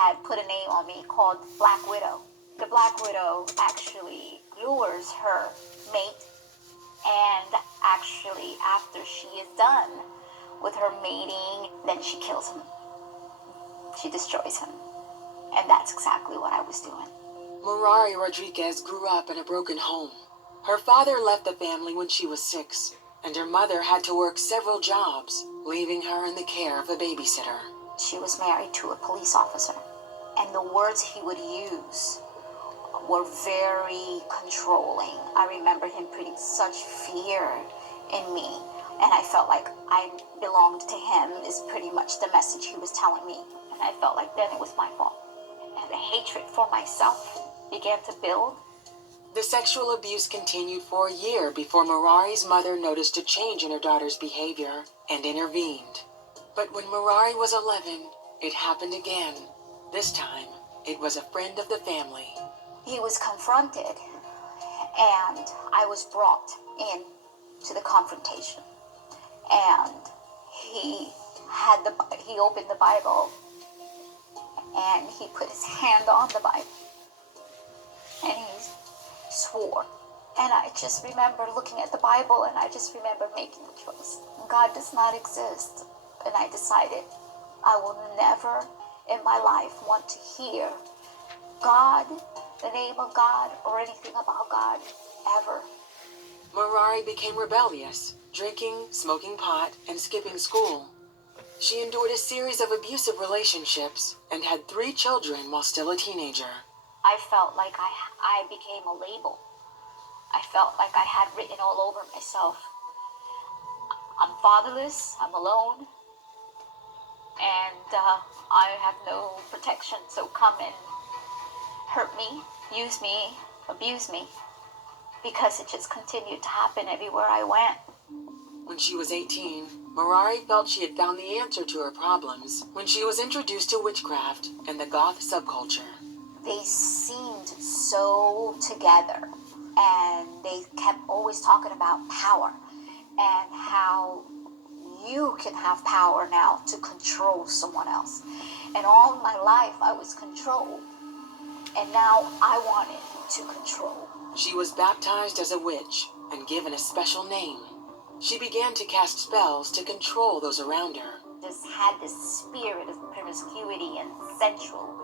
had put a name on me called Black Widow. The Black Widow actually lures her mate, and actually after she is done with her mating, then she kills him. She destroys him. And that's exactly what I was doing. Merari Rodriguez grew up in a broken home. Her father left the family when she was 6, and her mother had to work several jobs, leaving her in the care of a babysitter. She was married to a police officer, and the words he would use were very controlling. I remember him putting such fear in me, and I felt like I belonged to him is pretty much the message he was telling me. And I felt like then it was my fault. And the hatred for myself began to build. The sexual abuse continued for a year before Merari's mother noticed a change in her daughter's behavior and intervened. But when Merari was 11, it happened again. This time, it was a friend of the family. He was confronted, and I was brought in to the confrontation. And he opened the Bible, and he put his hand on the Bible, and he swore. And I just remember looking at the Bible, and I just remember making the choice. God does not exist. And I decided I will never in my life want to hear God, the name of God, or anything about God ever. Merari became rebellious, drinking, smoking pot, and skipping school. She endured a series of abusive relationships and had 3 children while still a teenager. I felt like I became a label. I felt like I had written all over myself. I'm fatherless, I'm alone, and I have no protection, so come and hurt me, use me, abuse me, because it just continued to happen everywhere I went. When she was 18, Merari felt she had found the answer to her problems when she was introduced to witchcraft and the goth subculture. They seemed so together, and they kept always talking about power and how you can have power now to control someone else. And all my life I was controlled, and now I wanted to control. She was baptized as a witch and given a special name. She began to cast spells to control those around her. Just had this spirit of promiscuity and sensual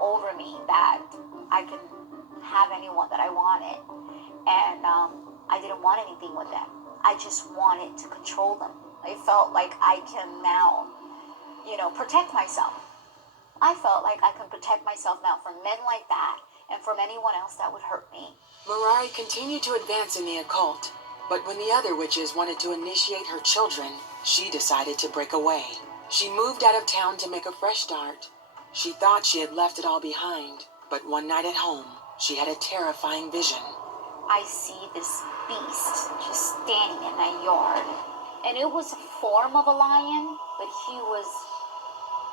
over me that I could have anyone that I wanted, and I didn't want anything with them. I just wanted to control them. I felt like I can now, protect myself. I felt like I can protect myself now from men like that and from anyone else that would hurt me. Merari continued to advance in the occult, but when the other witches wanted to initiate her children, she decided to break away. She moved out of town to make a fresh start. She thought she had left it all behind, but one night at home, she had a terrifying vision. I see this beast just standing in my yard, and it was a form of a lion, but he was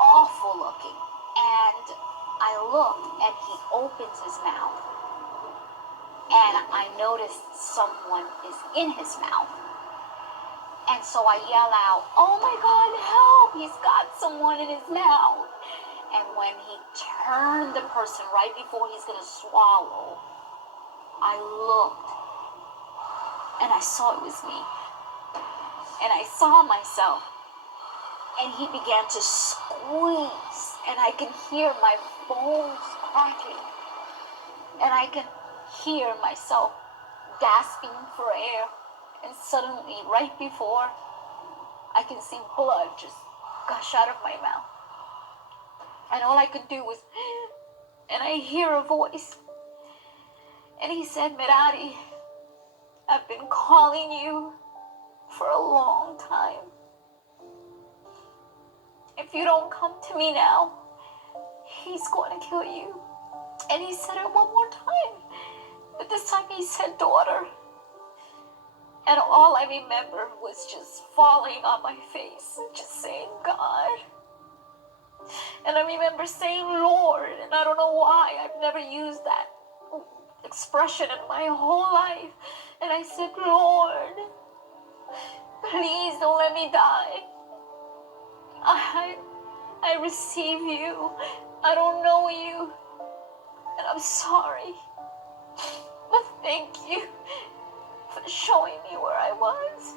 awful looking. And I looked, and he opens his mouth, and I noticed someone is in his mouth. And so I yell out, "Oh my God, help! He's got someone in his mouth." And when he turned the person right before he's going to swallow, I looked, and I saw it was me. And I saw myself, and he began to squeeze, and I can hear my bones cracking, and I can hear myself gasping for air. And suddenly, right before, I can see blood just gush out of my mouth. And all I could do was, and I hear a voice. And he said, "Merari, I've been calling you for a long time. If you don't come to me now, he's going to kill you." And he said it one more time. But this time he said, "Daughter." And all I remember was just falling on my face and just saying, "God." And I remember saying, "Lord," and I don't know why. I've never used that expression in my whole life. And I said, "Lord, please don't let me die. I receive you. I don't know you, and I'm sorry. But thank you for showing me where I was.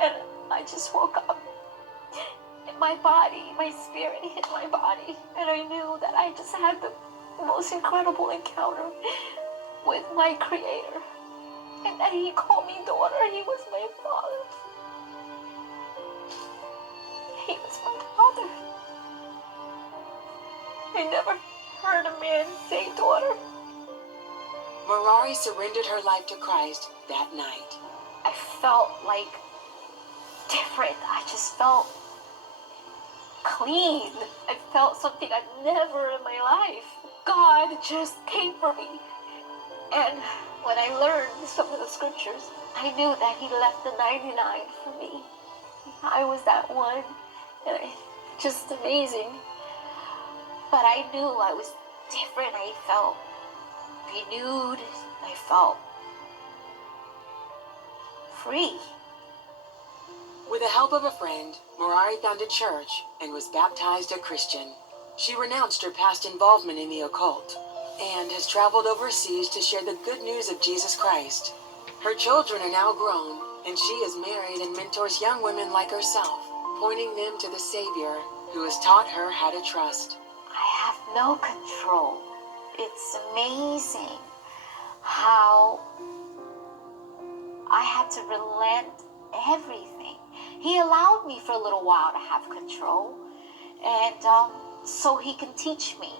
And I just woke up, and my body, my spirit hit my body, and I knew that I just had the most incredible encounter with my Creator, and that He called me daughter. He was my Father. He was my Father. I never heard a man say daughter. Merari surrendered her life to Christ that night. I felt like different. I just felt clean. I felt something I'd never in my life. God just came for me. And when I learned some of the scriptures, I knew that He left the 99 for me. I was that one. And just amazing. But I knew I was different. I felt renewed. I felt free. With the help of a friend, Merari found a church and was baptized a Christian. She renounced her past involvement in the occult and has traveled overseas to share the good news of Jesus Christ. Her children are now grown, and she is married and mentors young women like herself, pointing them to the Savior who has taught her how to trust. I have no control. It's amazing how I had to relent everything. He allowed me for a little while to have control, and so He can teach me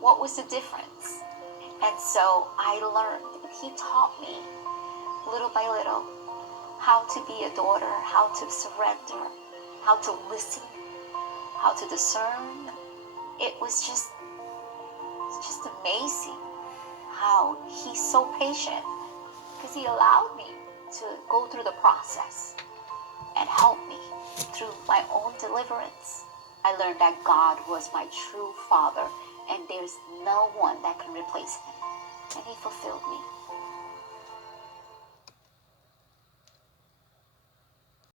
what was the difference. And so I learned, and He taught me little by little how to be a daughter, how to surrender, how to listen, how to discern. It's just amazing how He's so patient, because He allowed me to go through the process and help me through my own deliverance. I learned that God was my true Father, and there's no one that can replace Him. And He fulfilled me.